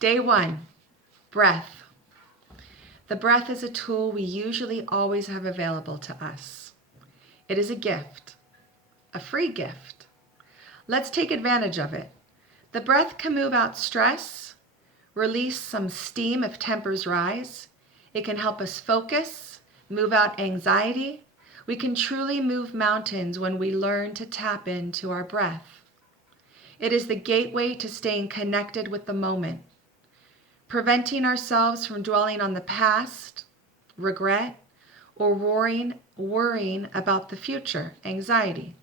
Day 1, breath. The breath is a tool we usually always have available to us. It is a gift, a free gift. Let's take advantage of it. The breath can move out stress, release some steam if tempers rise. It can help us focus, move out anxiety. We can truly move mountains when we learn to tap into our breath. It is the gateway to staying connected with the moment, preventing ourselves from dwelling on the past, regret, or worrying about the future, anxiety.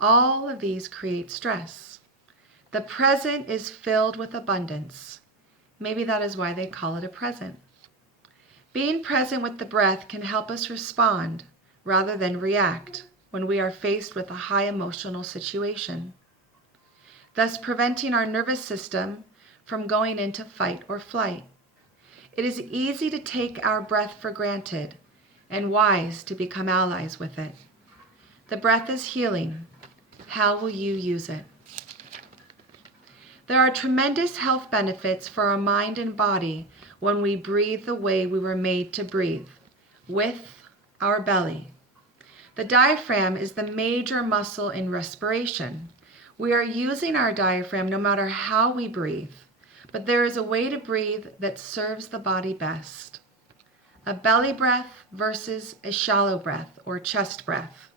All of these create stress. The present is filled with abundance. Maybe that is why they call it a present. Being present with the breath can help us respond rather than react when we are faced with a high emotional situation, thus preventing our nervous system from going into fight or flight. It is easy to take our breath for granted and wise to become allies with it. The breath is healing. How will you use it? There are tremendous health benefits for our mind and body when we breathe the way we were made to breathe, with our belly. The diaphragm is the major muscle in respiration. We are using our diaphragm no matter how we breathe, but there is a way to breathe that serves the body best. A belly breath versus a shallow breath or chest breath.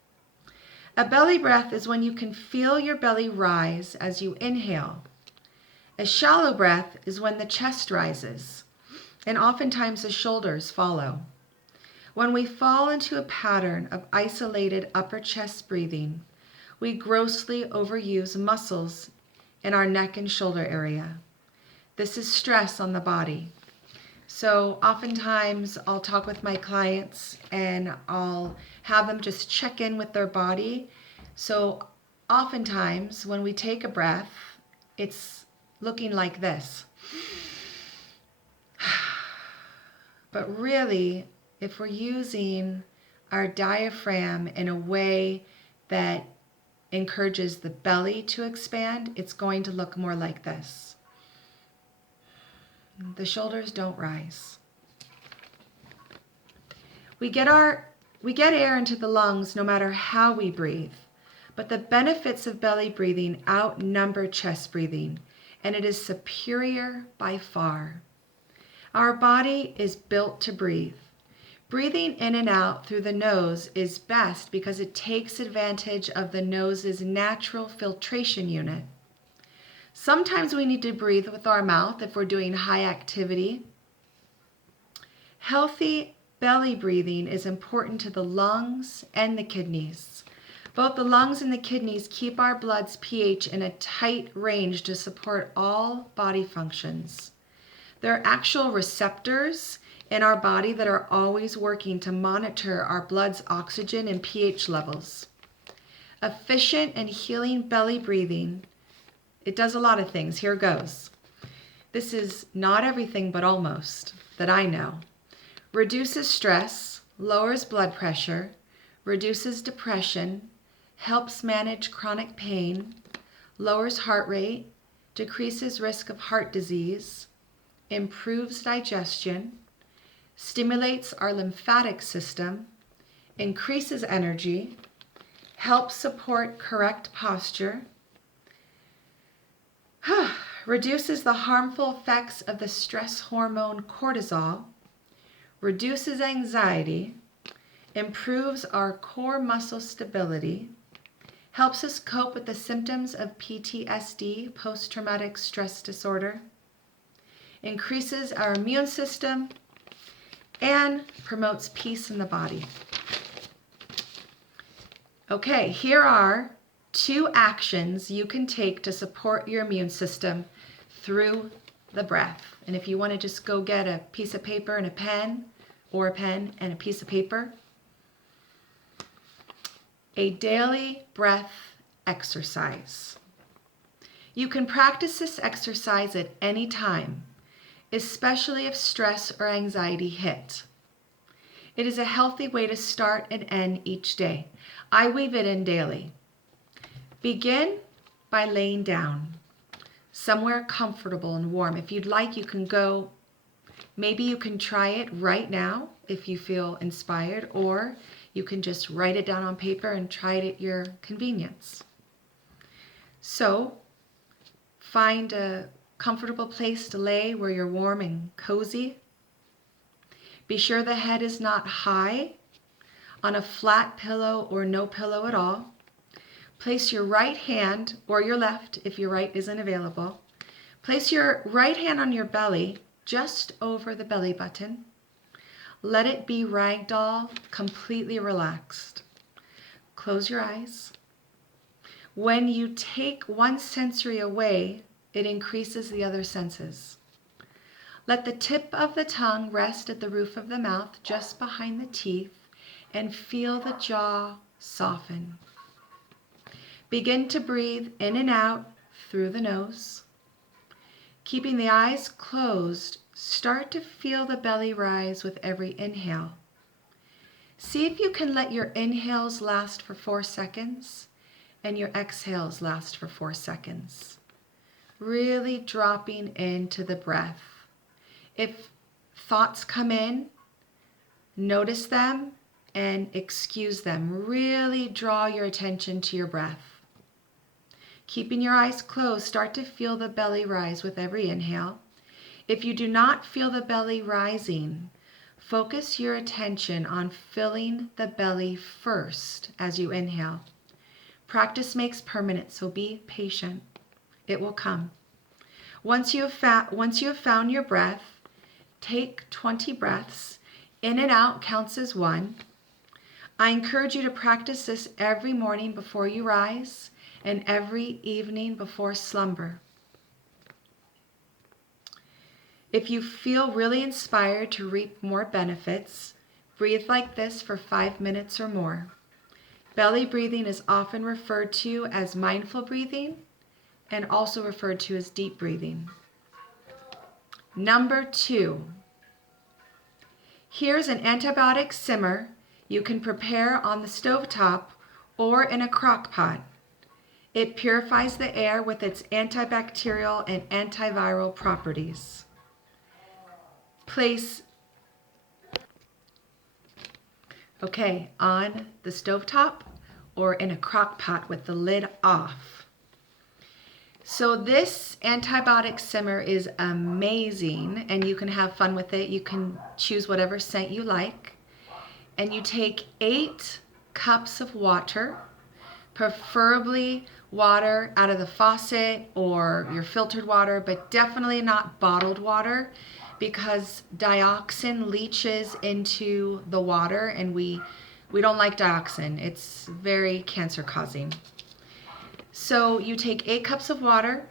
A belly breath is when you can feel your belly rise as you inhale. A shallow breath is when the chest rises, and oftentimes the shoulders follow. When we fall into a pattern of isolated upper chest breathing, we grossly overuse muscles in our neck and shoulder area. This is stress on the body. So oftentimes I'll talk with my clients and I'll have them just check in with their body. So oftentimes when we take a breath, it's looking like this. But really, if we're using our diaphragm in a way that encourages the belly to expand, it's going to look more like this. The shoulders don't rise. We get air into the lungs no matter how we breathe, but the benefits of belly breathing outnumber chest breathing, and it is superior by far. Our body is built to breathe. Breathing in and out through the nose is best because it takes advantage of the nose's natural filtration unit. Sometimes we need to breathe with our mouth if we're doing high activity. Healthy belly breathing is important to the lungs and the kidneys. Both the lungs and the kidneys keep our blood's pH in a tight range to support all body functions. There are actual receptors in our body that are always working to monitor our blood's oxygen and pH levels. Efficient and healing belly breathing, it does a lot of things. Here goes. This is not everything, but almost, that I know. Reduces stress, lowers blood pressure, reduces depression, helps manage chronic pain, lowers heart rate, decreases risk of heart disease, improves digestion, stimulates our lymphatic system, increases energy, helps support correct posture, reduces the harmful effects of the stress hormone cortisol, reduces anxiety, improves our core muscle stability, helps us cope with the symptoms of PTSD, post-traumatic stress disorder, increases our immune system, and promotes peace in the body. Okay, here are 2 actions you can take to support your immune system through the breath. And if you want to just go get a piece of paper and a pen, or a pen and a piece of paper, a daily breath exercise. You can practice this exercise at any time, especially if stress or anxiety hit. It is a healthy way to start and end each day. I weave it in daily. Begin by laying down. somewhere comfortable and warm. If you'd like, you can go, maybe you can try it right now if you feel inspired, or you can just write it down on paper and try it at your convenience. So find a comfortable place to lay where you're warm and cozy. Be sure the head is not high on a flat pillow or no pillow at all. Place your right hand, or your left if your right isn't available. Place your right hand on your belly, just over the belly button. Let it be ragdoll, completely relaxed. Close your eyes. When you take one sensory away, it increases the other senses. Let the tip of the tongue rest at the roof of the mouth, just behind the teeth, and feel the jaw soften. Begin to breathe in and out through the nose. Keeping the eyes closed, start to feel the belly rise with every inhale. See if you can let your inhales last for 4 seconds and your exhales last for 4 seconds. Really dropping into the breath. If thoughts come in, notice them and excuse them. Really draw your attention to your breath. Keeping your eyes closed, start to feel the belly rise with every inhale. If you do not feel the belly rising, focus your attention on filling the belly first as you inhale. Practice makes permanent, so be patient. It will come. Once you have found your breath, take 20 breaths. In and out counts as 1. I encourage you to practice this every morning before you rise and every evening before slumber. If you feel really inspired to reap more benefits, breathe like this for 5 minutes or more. Belly breathing is often referred to as mindful breathing and also referred to as deep breathing. Number 2. Here's an antibiotic simmer you can prepare on the stovetop or in a crock pot. It purifies the air with its antibacterial and antiviral properties. Place, on the stovetop or in a crock pot with the lid off. So this antibiotic simmer is amazing and you can have fun with it. You can choose whatever scent you like. And you take 8 cups of water, preferably water out of the faucet or your filtered water, but definitely not bottled water because dioxin leaches into the water and we don't like dioxin. It's very cancer causing. So you take 8 cups of water,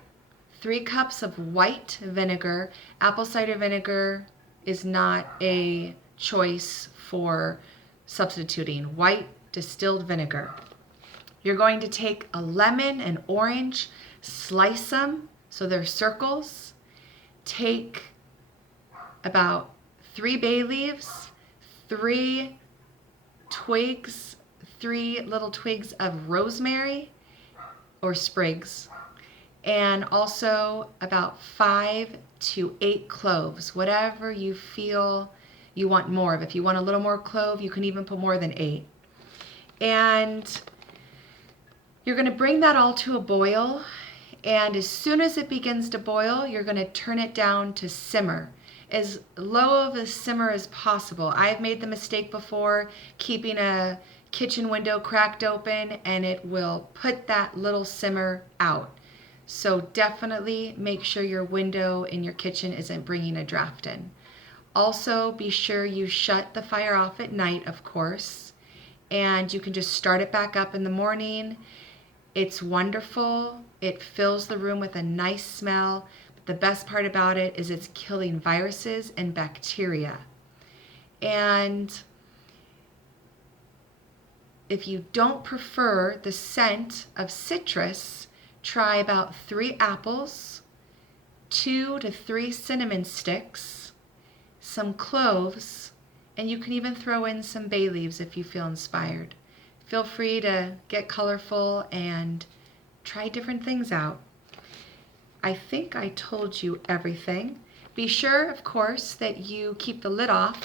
3 cups of white vinegar. Apple cider vinegar is not a choice for substituting. White distilled vinegar. You're going to take a lemon and orange, slice them so they're circles. Take about 3 bay leaves, 3 little twigs of rosemary or sprigs, and also about 5 to 8 cloves, whatever you feel you want more of. If you want a little more clove, you can even put more than 8. And you're going to bring that all to a boil, and as soon as it begins to boil, you're going to turn it down to simmer, as low of a simmer as possible. I've made the mistake before keeping a kitchen window cracked open, and it will put that little simmer out. So definitely make sure your window in your kitchen isn't bringing a draft in. Also, be sure you shut the fire off at night, of course, and you can just start it back up in the morning. It's wonderful. It fills the room with a nice smell. But the best part about it is it's killing viruses and bacteria. And if you don't prefer the scent of citrus, try about 3 apples, 2 to 3 cinnamon sticks, some cloves, and you can even throw in some bay leaves if you feel inspired. Feel free to get colorful and try different things out. I think I told you everything. Be sure, of course, that you keep the lid off.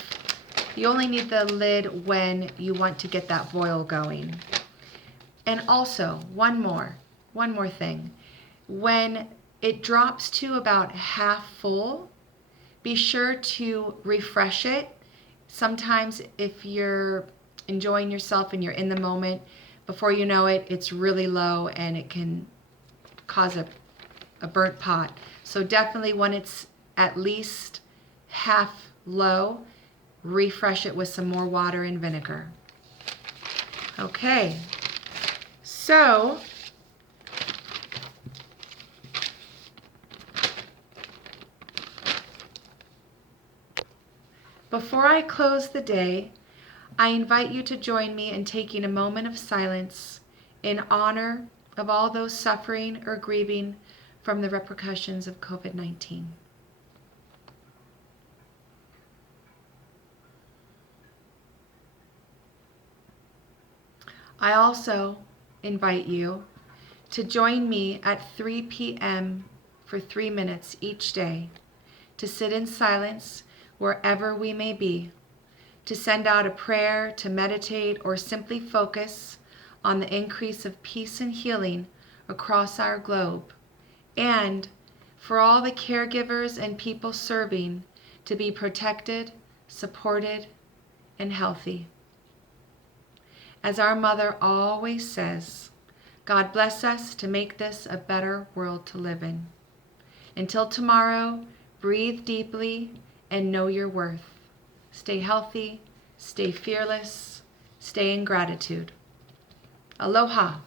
You only need the lid when you want to get that boil going. And also, one more thing. When it drops to about half full, be sure to refresh it. Sometimes if you're enjoying yourself and you're in the moment, before you know it, it's really low and it can cause a burnt pot. So definitely when it's at least half low, refresh it with some more water and vinegar. Okay, so before I close the day, I invite you to join me in taking a moment of silence in honor of all those suffering or grieving from the repercussions of COVID-19. I also invite you to join me at 3 p.m. for 3 minutes each day, to sit in silence wherever we may be, to send out a prayer, to meditate, or simply focus on the increase of peace and healing across our globe, and for all the caregivers and people serving to be protected, supported, and healthy. As our mother always says, God bless us to make this a better world to live in. Until tomorrow, breathe deeply and know your worth. Stay healthy, stay fearless, stay in gratitude. Aloha.